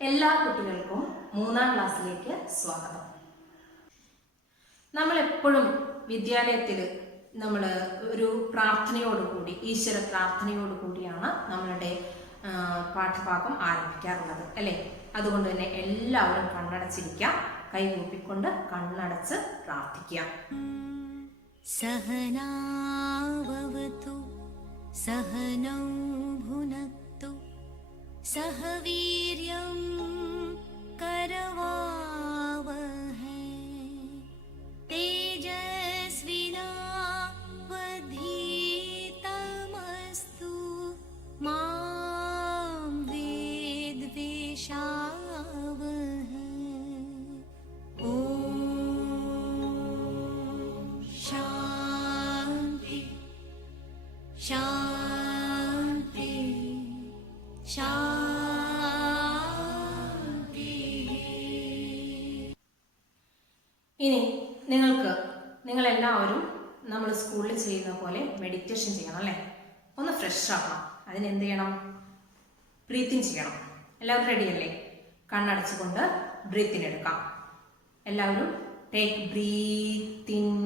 എല്ലാ കുട്ടികൾക്കും മൂന്നാം ക്ലാസ്സിലേക്ക് സ്വാഗതം. നമ്മൾ എപ്പോഴും വിദ്യാലയത്തിൽ നമ്മൾ ഒരു പ്രാർത്ഥനയോടുകൂടി ഈശ്വര പ്രാർത്ഥനയോടുകൂടിയാണ് നമ്മളുടെ പാഠഭാഗം ആരംഭിക്കാറുള്ളത് അല്ലേ? അതുകൊണ്ട് തന്നെ എല്ലാവരും കണ്ണടച്ചിരിക്കാം കൈകൂപ്പിക്കൊണ്ട് കണ്ണടച്ച് പ്രാർത്ഥിക്കാം സഹനാവതു സഹനൗ ഭുനത്തു सह वीर्यं करवावहै तेजस्विनावधीतमस्तु मां वेद्वेषावहै। ॐ शान्ति നിങ്ങൾക്ക് നിങ്ങളെല്ലാവരും നമ്മൾ സ്കൂളിൽ ചെയ്യുന്ന പോലെ മെഡിറ്റേഷൻ ചെയ്യണം അല്ലേ? ഒന്ന് ഫ്രഷ് ആക്കണം. അതിന് എന്ത് ചെയ്യണം? ബ്രീത്തിങ് ചെയ്യണം. എല്ലാവരും റെഡി അല്ലേ? കണ്ണടച്ചുകൊണ്ട് ബ്രീത്തിങ് എടുക്കാം. എല്ലാവരും take breathing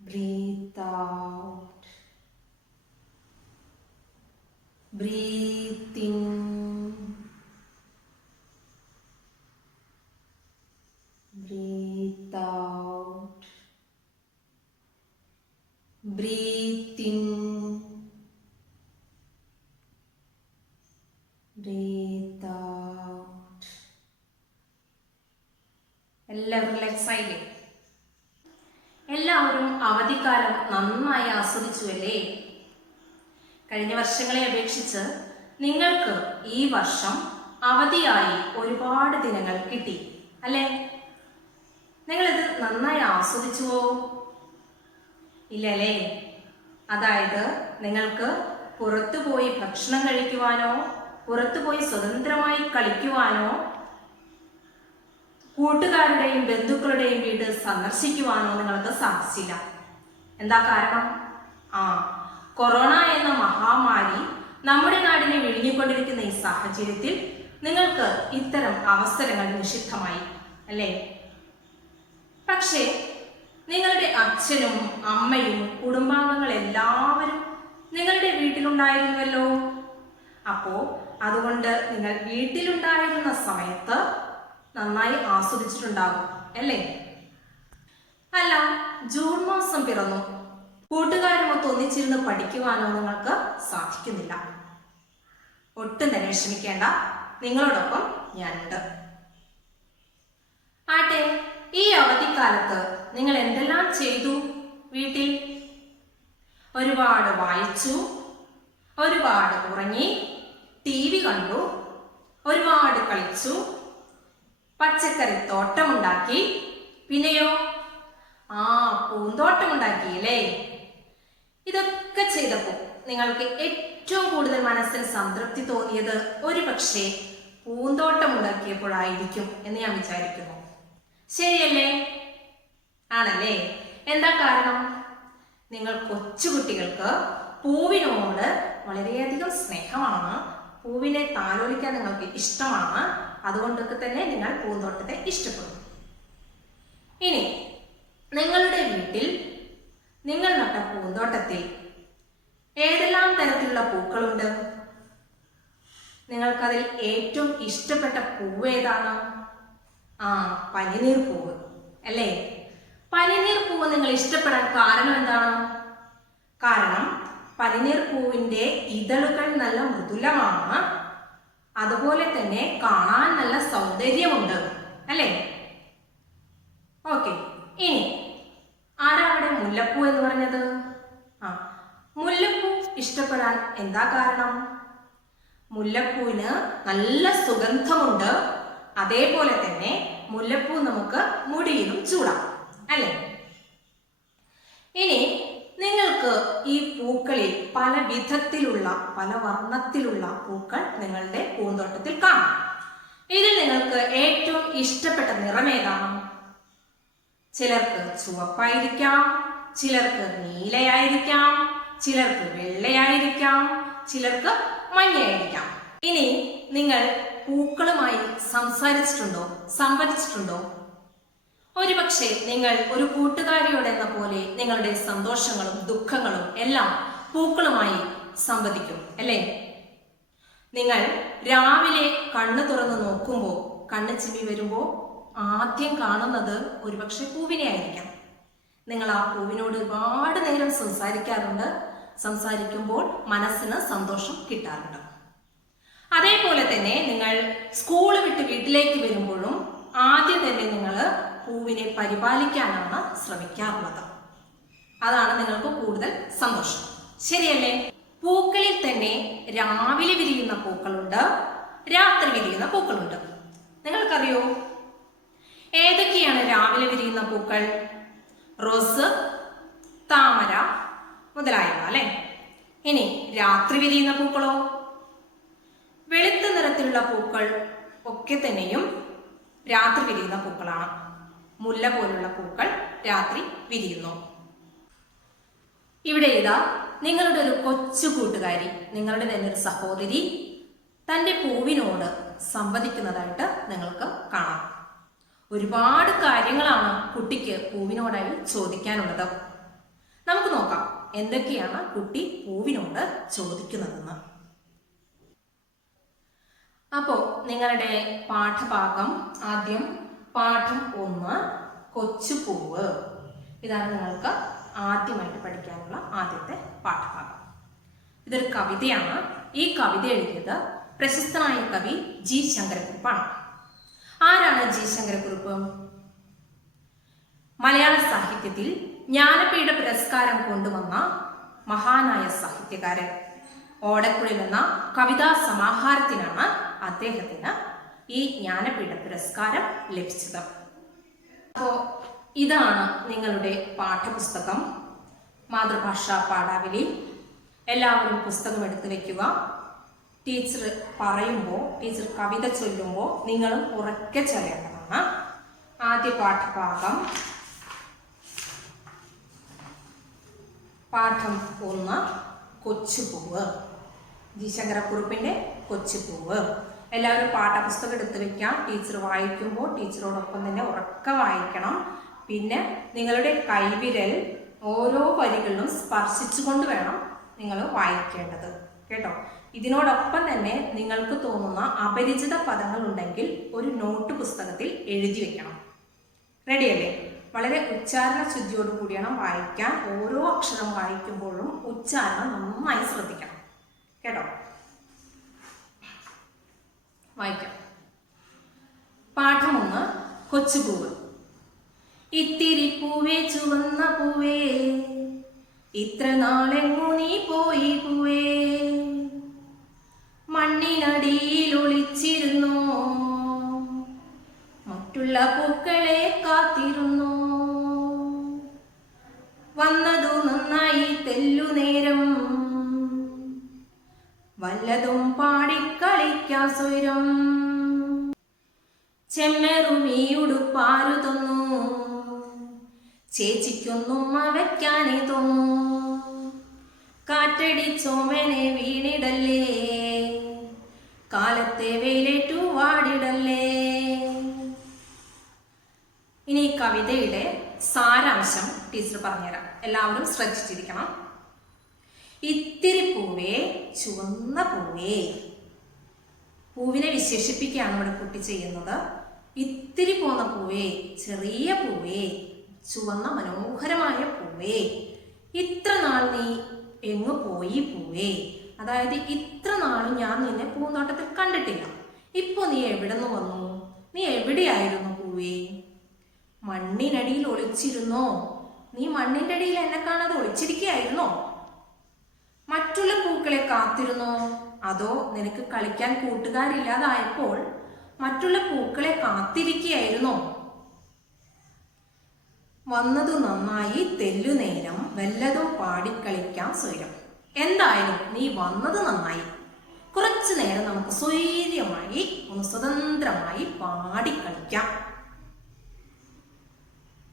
breathe out breathing Breathe out. Breathe in. Breathe out. എല്ലാവരും റിലാക്സ് ആയില്ലേ എല്ലാവരും അവധിക്കാലം നന്നായി ആസ്വദിച്ചു അല്ലേ കഴിഞ്ഞ വർഷങ്ങളെ അപേക്ഷിച്ച് നിങ്ങൾക്ക് ഈ വർഷം അവധിയായി ഒരുപാട് ദിനങ്ങൾ കിട്ടി അല്ലേ നിങ്ങളിത് നന്നായി ആസ്വദിച്ചുവോ? ഇല്ലല്ലേ? അതായത് നിങ്ങൾക്ക് പുറത്തു പോയി ഭക്ഷണം കഴിക്കുവാനോ പുറത്തു പോയി സ്വതന്ത്രമായി കളിക്കുവാനോ കൂട്ടുകാരുടെയും ബന്ധുക്കളുടെയും വീട് സന്ദർശിക്കുവാനോ നിങ്ങൾക്ക് സാധിച്ചില്ല. എന്താ കാരണം? ആ കൊറോണ എന്ന മഹാമാരി നമ്മുടെ നാടിനെ വിഴുങ്ങിക്കൊണ്ടിരിക്കുന്ന ഈ സാഹചര്യത്തിൽ നിങ്ങൾക്ക് ഇത്തരം അവസരങ്ങൾ നിഷിദ്ധമായി അല്ലേ? പക്ഷേ നിങ്ങളുടെ അച്ഛനും അമ്മയും കുടുംബാംഗങ്ങൾ എല്ലാവരും നിങ്ങളുടെ വീട്ടിലുണ്ടായിരുന്നുവല്ലോ അപ്പോ അതുകൊണ്ട് നിങ്ങൾ വീട്ടിലുണ്ടായിരുന്ന സമയത്ത് നന്നായി ആസ്വദിച്ചിട്ടുണ്ടാകും അല്ലേ? അല്ല ജൂൺ മാസം പിറന്നു. കൂട്ടുകാരുമൊത്ത് ഒന്നിച്ചിരുന്ന് പഠിക്കുവാനോ നിങ്ങൾക്ക് സാധിക്കുന്നില്ല. ഒട്ടും തന്നെ വിഷമിക്കേണ്ട നിങ്ങളോടൊപ്പം ഞാനുണ്ട്. ആട്ടെ ഈ അവധിക്കാലത്ത് നിങ്ങൾ എന്തെല്ലാം ചെയ്തു വീട്ടിൽ? ഒരുപാട് വായിച്ചു ഒരുപാട് ഉറങ്ങി ടി വി കണ്ടു ഒരുപാട് കളിച്ചു പച്ചക്കറി തോട്ടമുണ്ടാക്കി പിന്നെയോ ആ പൂന്തോട്ടമുണ്ടാക്കി അല്ലേ ഇതൊക്കെ ചെയ്തപ്പോൾ നിങ്ങൾക്ക് ഏറ്റവും കൂടുതൽ മനസ്സിൽ സംതൃപ്തി തോന്നിയത് ഒരു പക്ഷേ പൂന്തോട്ടം ഉണ്ടാക്കിയപ്പോഴായിരിക്കും എന്ന് ഞാൻ വിചാരിക്കുന്നു. ശരിയല്ലേ? ആണല്ലേ? എന്താ കാരണം? നിങ്ങൾ കൊച്ചുകുട്ടികൾക്ക് പൂവിനോട് വളരെയധികം സ്നേഹമാണ്. പൂവിനെ താലോലിക്കാൻ നിങ്ങൾക്ക് ഇഷ്ടമാണ്. അതുകൊണ്ടൊക്കെ തന്നെ നിങ്ങൾ പൂന്തോട്ടത്തെ ഇഷ്ടപ്പെടും ഇനി നിങ്ങളുടെ വീട്ടിൽ നിങ്ങൾ നട്ട പൂന്തോട്ടത്തിൽ ഏതെല്ലാം തരത്തിലുള്ള പൂക്കളുണ്ട്? നിങ്ങൾക്കതിൽ ഏറ്റവും ഇഷ്ടപ്പെട്ട പൂവ് ആ പനിനീർ പൂവ് അല്ലേ? പനിനീർ പൂവ് നിങ്ങൾ ഇഷ്ടപ്പെടാൻ കാരണം എന്താണ്? കാരണം പനിനീർ പൂവിന്റെ ഇതളുകൾ നല്ല മൃദുലമാണ്. അതുപോലെ തന്നെ കാണാൻ നല്ല സൗന്ദര്യമുണ്ട് അല്ലേ? ഓക്കെ ഇനി ആരാവിടെ മുല്ലപ്പൂ എന്ന് പറഞ്ഞത്? ആ മുല്ലപ്പൂ ഇഷ്ടപ്പെടാൻ എന്താ കാരണം? മുല്ലപ്പൂവിന് നല്ല സുഗന്ധമുണ്ട്. അതേപോലെ തന്നെ മുല്ലപ്പൂ നമുക്ക് മുടിയിലും ചൂടാം അല്ലേ? ഇനി നിങ്ങൾക്ക് ഈ പൂക്കളിൽ പല വിധത്തിലുള്ള പല വർണത്തിലുള്ള പൂക്കൾ നിങ്ങളുടെ പൂന്തോട്ടത്തിൽ കാണാം. ഇതിൽ നിങ്ങൾക്ക് ഏറ്റവും ഇഷ്ടപ്പെട്ട നിറം ഏതാണ്? ചിലർക്ക് ചുവപ്പായിരിക്കാം ചിലർക്ക് നീലയായിരിക്കാം ചിലർക്ക് വെള്ളയായിരിക്കാം ചിലർക്ക് മഞ്ഞയായിരിക്കാം. ഇനി നിങ്ങൾ പൂക്കളുമായി സംസാരിച്ചിട്ടുണ്ടോ? സംവദിച്ചിട്ടുണ്ടോ? ഒരുപക്ഷെ നിങ്ങൾ ഒരു കൂട്ടുകാരിയോടെന്ന പോലെ നിങ്ങളുടെ സന്തോഷങ്ങളും ദുഃഖങ്ങളും എല്ലാം പൂക്കളുമായി സംവദിക്കും അല്ലേ? നിങ്ങൾ രാവിലെ കണ്ണു തുറന്ന് നോക്കുമ്പോൾ കണ്ണ് ചിമ്മി വരുമ്പോൾ ആദ്യം കാണുന്നത് ഒരുപക്ഷെ പൂവിനെ ആയിരിക്കാം. നിങ്ങൾ ആ പൂവിനോട് ഒരുപാട് നേരം സംസാരിക്കാറുണ്ട്. സംസാരിക്കുമ്പോൾ മനസ്സിന് സന്തോഷം കിട്ടാറുണ്ട്. അതേപോലെ തന്നെ നിങ്ങൾ സ്കൂൾ വിട്ട് വീട്ടിലേക്ക് വരുമ്പോഴും ആദ്യം തന്നെ നിങ്ങൾ പൂവിനെ പരിപാലിക്കാനാണ് ശ്രമിക്കാറുള്ളത്. അതാണ് നിങ്ങൾക്ക് കൂടുതൽ സന്തോഷം. ശരിയല്ലേ? പൂക്കളിൽ തന്നെ രാവിലെ വിരിയുന്ന പൂക്കളുണ്ട് രാത്രി വിരിയുന്ന പൂക്കളുണ്ട്. നിങ്ങൾക്കറിയോ? ഏതൊക്കെയാണ് രാവിലെ വിരിയുന്ന പൂക്കൾ? റോസ് താമര മുതലായവ അല്ലെ? ഇനി രാത്രി വിരിയുന്ന പൂക്കളോ? വെളുത്ത നിറത്തിലുള്ള പൂക്കൾ ഒക്കെ തന്നെയും രാത്രി വിരിയുന്ന പൂക്കളാണ്. മുല്ല പോലുള്ള പൂക്കൾ രാത്രി വിരിയുന്നു. ഇവിടെ ഇതാ നിങ്ങളുടെ ഒരു കൊച്ചു കൂട്ടുകാരി നിങ്ങളുടെ തന്നെ ഒരു സഹോദരി തന്റെ പൂവിനോട് സംവദിക്കുന്നതായിട്ട് നിങ്ങൾക്ക് കാണാം. ഒരുപാട് കാര്യങ്ങളാണ് കുട്ടിക്ക് പൂവിനോടായി ചോദിക്കാനുള്ളത്. നമുക്ക് നോക്കാം എന്തൊക്കെയാണ് കുട്ടി പൂവിനോട് ചോദിക്കുന്നതെന്ന്. അപ്പോൾ നിങ്ങളുടെ പാഠഭാഗം ആദ്യം പാഠം ഒന്ന് കൊച്ചുപൂവ് ഇതാണ് നിങ്ങൾക്ക് ആദ്യമായിട്ട് പഠിക്കാനുള്ള ആദ്യത്തെ പാഠഭാഗം. ഇതൊരു കവിതയാണ്. ഈ കവിത എഴുതിയത് പ്രശസ്തനായ കവി ജി ശങ്കരക്കുറുപ്പാണ്. ആരാണ് ജി ശങ്കരക്കുറുപ്പ്? മലയാള സാഹിത്യത്തിൽ ജ്ഞാനപീഠ പുരസ്കാരം കൊണ്ടുവന്ന മഹാനായ സാഹിത്യകാരൻ ഓടക്കുഴൽ എന്ന കവിതാ സമാഹാരത്തിനാണ് അദ്ദേഹത്തിന് ഈ ജ്ഞാനപീഠ പുരസ്കാരം ലഭിച്ചത്. അപ്പോൾ ഇതാണ് നിങ്ങളുടെ പാഠപുസ്തകം. മാതൃഭാഷ പാഠാവലി. എല്ലാവരും പുസ്തകം എടുത്തു വെക്കുക. ടീച്ചർ പറയുമ്പോൾ ടീച്ചർ കവിത ചൊല്ലുമ്പോൾ നിങ്ങളും ഉറക്കെ ചൊല്ലേണ്ടതാണ്. ആദ്യ പാഠഭാഗം. പാഠം ഒന്ന് കൊച്ചുപൂവ്. ജി ശങ്കരക്കുറുപ്പിന്റെ കൊച്ചുപൂവ്. എല്ലാവരും പാഠപുസ്തകം എടുത്തു വെക്കാം. ടീച്ചർ വായിക്കുമ്പോൾ ടീച്ചറോടൊപ്പം തന്നെ ഉറക്കെ വായിക്കണം. പിന്നെ നിങ്ങളുടെ കൈവിരൽ ഓരോ വരികളിലും സ്പർശിച്ചുകൊണ്ട് വേണം നിങ്ങൾ വായിക്കേണ്ടത്. കേട്ടോ? ഇതിനോടൊപ്പം തന്നെ നിങ്ങൾക്ക് തോന്നുന്ന അപരിചിത പദങ്ങൾ ഉണ്ടെങ്കിൽ ഒരു നോട്ട് പുസ്തകത്തിൽ എഴുതി വെക്കണം. റെഡിയല്ലേ വളരെ ഉച്ചാരണ ശുദ്ധിയോട് കൂടിയാണ് വായിക്കാൻ. ഓരോ അക്ഷരം വായിക്കുമ്പോഴും ഉച്ചാരണം നന്നായി ശ്രദ്ധിക്കണം. കേട്ടോ? വായിക്കാം. പാഠം ഒന്ന് കൊച്ചുപൂവ്. ഇത്തിരി പൂവേ ചുവന്ന പൂവേ. ഇത്ര നാളെ നീ പോയി പൂവേ. മണ്ണിനടിയിൽ ഒളിച്ചിരുന്നു? മറ്റുള്ള പൂക്കളെ കാത്തിരുന്നു? വന്നതു വല്ലതും പാടിക്കളിക്കാൻ സ്വരം. ഉടുപ്പാരു തന്നു. ചേച്ചിക്കൊന്നും അവയ്ക്കാനേ തോന്നു. കാറ്റടി ചോമനെ വീണിടല്ലേ? കാലത്തെ വെയിലേറ്റു വാടിടല്ലേ? ഇനി കവിതയുടെ സാരാംശം ടീച്ചർ പറഞ്ഞുതരാം. എല്ലാവരും ശ്രദ്ധിച്ചിരിക്കണം. ഇത്തിരി പൂവേ ചുവന്ന പൂവേ. പൂവിനെ വിശേഷിപ്പിക്കുകയാണ് ഇവിടെ കുട്ടി ചെയ്യുന്നത്. ഇത്തിരി പോന്ന പൂവേ ചെറിയ പൂവേ ചുവന്ന മനോഹരമായ പൂവേ. ഇത്ര നാൾ നീ എങ്ങ് പോയി പൂവേ? അതായത് ഇത്ര നാളും ഞാൻ നിന്നെ പൂന്തോട്ടത്തിൽ കണ്ടിട്ടില്ല. ഇപ്പൊ നീ എവിടെ നിന്ന് വന്നു? നീ എവിടെയായിരുന്നു പൂവേ? മണ്ണിനടിയിൽ ഒളിച്ചിരുന്നോ? നീ മണ്ണിന്റെ അടിയിൽ എന്നെ കാണാതെ ഒളിച്ചിരിക്കുകയായിരുന്നോ? മറ്റുള്ള പൂക്കളെ കാത്തിരുന്നോ. അതോ നിനക്ക് കളിക്കാൻ കൂട്ടുകാരില്ലാതായപ്പോൾ മറ്റുള്ള പൂക്കളെ കാത്തിരിക്കുകയായിരുന്നോ. വന്നതു നന്നായി തെല്ലുനേരം വല്ലതും പാടിക്കളിക്കാം സ്വയം എന്തായാലും നീ വന്നത് നന്നായി. കുറച്ചു നേരം നമുക്ക് സ്വൈര്യമായി ഒന്ന് സ്വതന്ത്രമായി പാടിക്കളിക്കാം.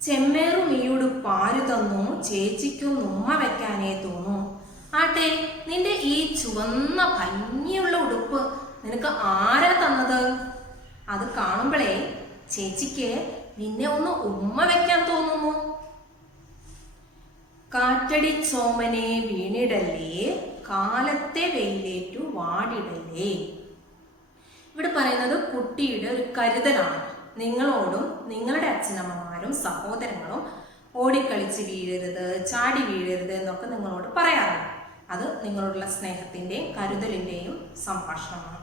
ചെമ്മേറുമിയോട് പാരു തന്നു ചേച്ചിക്കും ഉമ്മ വെക്കാനേ തോന്നു. ആട്ടെ നിന്റെ ഈ ചുവന്ന ഭംഗിയുള്ള ഉടുപ്പ് നിനക്ക് ആരാ തന്നത്? അത് കാണുമ്പോഴേ ചേച്ചിക്ക് നിന്നെ ഒന്ന് ഉമ്മ വെക്കാൻ തോന്നുന്നു. കാറ്റടി ചോമനെ വീണിടല്ലേ കാലത്തെ വെയിലേറ്റു വാടിടല്ലേ. ഇവിടെ പറയുന്നത് കുട്ടിയുടെ ഒരു കരുതലാണ്. നിങ്ങളോടും നിങ്ങളുടെ അച്ഛനമ്മമാരും സഹോദരങ്ങളും ഓടിക്കളിച്ച് വീഴരുത് ചാടി വീഴരുത് എന്നൊക്കെ നിങ്ങളോട് പറയാറുണ്ട്. അത് നിങ്ങളോടുള്ള സ്നേഹത്തിന്റെയും കരുതലിന്റെയും സംഭാഷണമാണ്.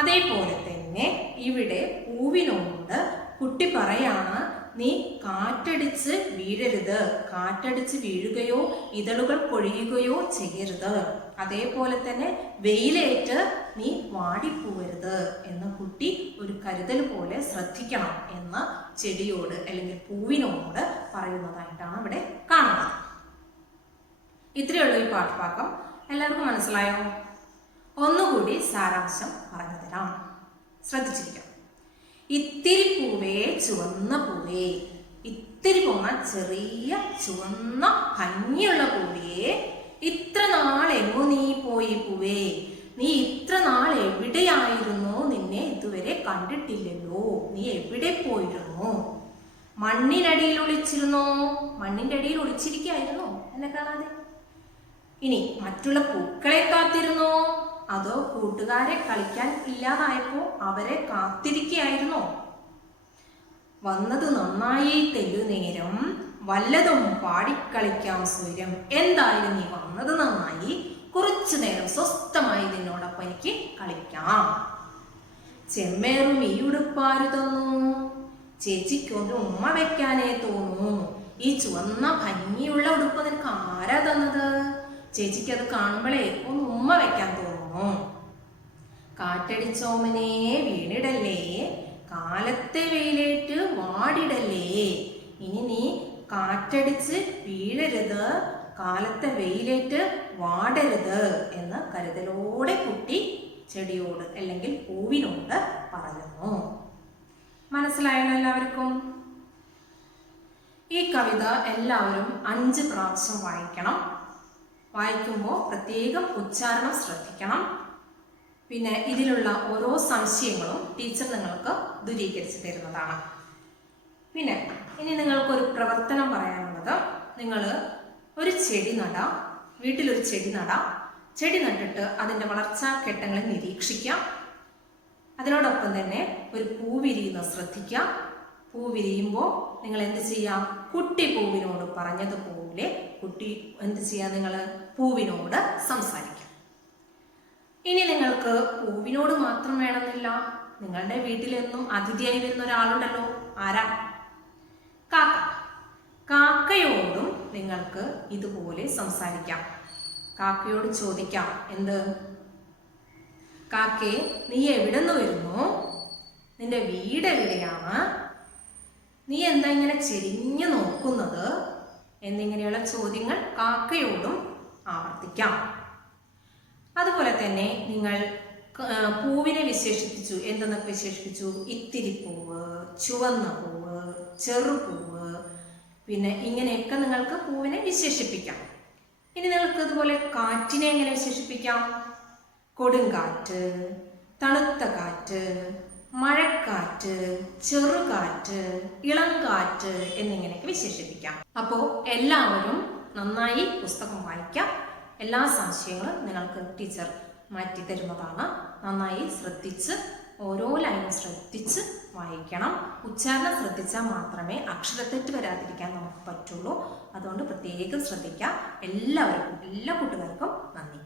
അതേപോലെ തന്നെ ഇവിടെ പൂവിനോട് കുട്ടി പറയാണ് നീ കാറ്റടിച്ച് വീഴരുത് കാറ്റടിച്ച് വീഴുകയോ ഇതളുകൾ പൊഴിയുകയോ ചെയ്യരുത്. അതേപോലെ തന്നെ വെയിലേറ്റ് നീ വാടിപ്പോവരുത് എന്ന് കുട്ടി ഒരു കരുതൽ പോലെ ശ്രദ്ധിക്കണം എന്ന് ചെടിയോട് അല്ലെങ്കിൽ പൂവിനോട് പറയുന്നതായിട്ടാണ് ഇവിടെ കാണുന്നത്. ഇത്രയുള്ള ഈ പാഠഭാഗം എല്ലാവർക്കും മനസ്സിലായോ? ഒന്നുകൂടി സാരാംശം പറഞ്ഞു തരാം. ശ്രദ്ധിച്ചിരിക്കാം ഇത്തിരി പൂവേ ചുവന്ന പൂവേ. ഇത്തിരി പോന്ന ചെറിയ ചുവന്ന ഭംഗിയുള്ള പൂവേ. ഇത്ര നാൾ എങ്ങോ നീ പോയി പൂവേ. നീ ഇത്ര നാൾ എവിടെയായിരുന്നു? നിന്നെ ഇതുവരെ കണ്ടിട്ടില്ലല്ലോ. നീ എവിടെ പോയിരുന്നു? മണ്ണിനടിയിൽ ഒളിച്ചിരുന്നോ? മണ്ണിന്റെ അടിയിൽ ഒളിച്ചിരിക്കായിരുന്നോ? എന്നെ കാണാതെ? ഇനി മറ്റുള്ള പൂക്കളെ കാത്തിരുന്നോ? അതോ കൂട്ടുകാരെ കളിക്കാൻ ഇല്ലാതായപ്പോ അവരെ കാത്തിരിക്കുകയായിരുന്നോ വന്നത് നന്നായി തെല്ലുനേരം വല്ലതും പാടിക്കളിക്കാം സൂര്യം എന്തായാലും നീ വന്നത് നന്നായി കുറച്ചു നേരം സ്വസ്ഥമായി നിന്നോടൊപ്പം എനിക്ക് കളിക്കാം. ചെമ്മേറും ഈ ഉടുപ്പാര് തന്നു. ചേച്ചിക്കൊരു ഉമ്മ വെക്കാനേ തോന്നു. ഈ ചുവന്ന ഭംഗിയുള്ള ഉടുപ്പ് നിനക്ക് ആരാ തന്നത്? ചേച്ചിക്ക് അത് കാണുമ്പോഴേ ഒന്ന് ഉമ്മ വെക്കാൻ തോന്നുന്നു. കാറ്റടിച്ചോമനെ വീണിടല്ലേ? കാലത്തെ വെയിലേറ്റ് വാടിടല്ലേ? ഇനി നീ കാറ്റടിച്ച് വീഴരുത്. കാലത്തെ വെയിലേറ്റ് വാടരുത് എന്ന് കരുതലോടെ കുട്ടി ചെടിയോട് അല്ലെങ്കിൽ പൂവിനോട് പറയുന്നു. മനസ്സിലായല്ലോ എല്ലാവർക്കും? ഈ കവിത എല്ലാവരും അഞ്ച് പ്രാവശ്യം വായിക്കണം. വായിക്കുമ്പോൾ പ്രത്യേകം ഉച്ചാരണം ശ്രദ്ധിക്കണം. പിന്നെ ഇതിലുള്ള ഓരോ സംശയങ്ങളും ടീച്ചർ നിങ്ങൾക്ക് ദൂരീകരിച്ച് തരുന്നതാണ്. പിന്നെ ഇനി നിങ്ങൾക്കൊരു പ്രവർത്തനം പറയാനുള്ളത്. നിങ്ങൾ ഒരു ചെടി നടാം വീട്ടിലൊരു ചെടി നടാം. ചെടി നട്ടിട്ട് അതിന്റെ വളർച്ചാ ഘട്ടങ്ങളെ നിരീക്ഷിക്കാം. അതിനോടൊപ്പം തന്നെ ഒരു പൂ വിരിയുന്ന ശ്രദ്ധിക്കാം. പൂ വിരിയുമ്പോൾ നിങ്ങൾ എന്ത് ചെയ്യാം? കുട്ടി പൂവിനോട് പറഞ്ഞതുപോലെ കുട്ടി എന്ത് ചെയ്യാ നിങ്ങൾ പൂവിനോട് സംസാരിക്കാം. ഇനി നിങ്ങൾക്ക് പൂവിനോട് മാത്രം വേണമെന്നില്ല. നിങ്ങളുടെ വീട്ടിലെന്നും അതിഥിയായി വരുന്ന ഒരാളുണ്ടല്ലോ. ആരാ? കാക്ക. കാക്കയോടും നിങ്ങൾക്ക് ഇതുപോലെ സംസാരിക്കാം. കാക്കയോട് ചോദിക്കാം എന്ത്? കാക്കേ നീ എവിടെ നിന്ന് വരുന്നു? നിന്റെ വീട് എവിടെയാണ് നീ എന്താ ഇങ്ങനെ ചെരിഞ്ഞു നോക്കുന്നത്? എന്നിങ്ങനെയുള്ള ചോദ്യങ്ങൾ കാക്കയോടും ആവർത്തിക്കാം. അതുപോലെ തന്നെ നിങ്ങൾ പൂവിനെ വിശേഷിപ്പിച്ചു. എന്തെന്നൊക്കെ വിശേഷിപ്പിച്ചു? ഇത്തിരിപ്പൂവ് ചുവന്ന പൂവ് ചെറുപൂവ് പിന്നെ ഇങ്ങനെയൊക്കെ നിങ്ങൾക്ക് പൂവിനെ വിശേഷിപ്പിക്കാം. ഇനി നിങ്ങൾക്ക് ഇതുപോലെ കാറ്റിനെ എങ്ങനെ വിശേഷിപ്പിക്കാം? കൊടുങ്കാറ്റ് തണുത്ത കാറ്റ് മഴക്കാറ്റ് ചെറുകാറ്റ് ഇളങ്കാറ്റ് എന്നിങ്ങനെയൊക്കെ വിശേഷിപ്പിക്കാം. അപ്പോ എല്ലാവരും നന്നായി പുസ്തകം വായിക്കാം. എല്ലാ സംശയങ്ങളും നിങ്ങൾക്ക് ടീച്ചർ മാറ്റി തരുന്നതാണ് നന്നായി ശ്രദ്ധിച്ച് ഓരോ ലൈനും ശ്രദ്ധിച്ച് വായിക്കണം. ഉച്ചാരണം ശ്രദ്ധിച്ചാൽ മാത്രമേ അക്ഷരത്തെറ്റ് വരാതിരിക്കാൻ നമുക്ക് പറ്റുള്ളൂ. അതുകൊണ്ട് പ്രത്യേകം ശ്രദ്ധിക്കാം. എല്ലാവർക്കും എല്ലാ കൂട്ടുകാർക്കും നന്ദി.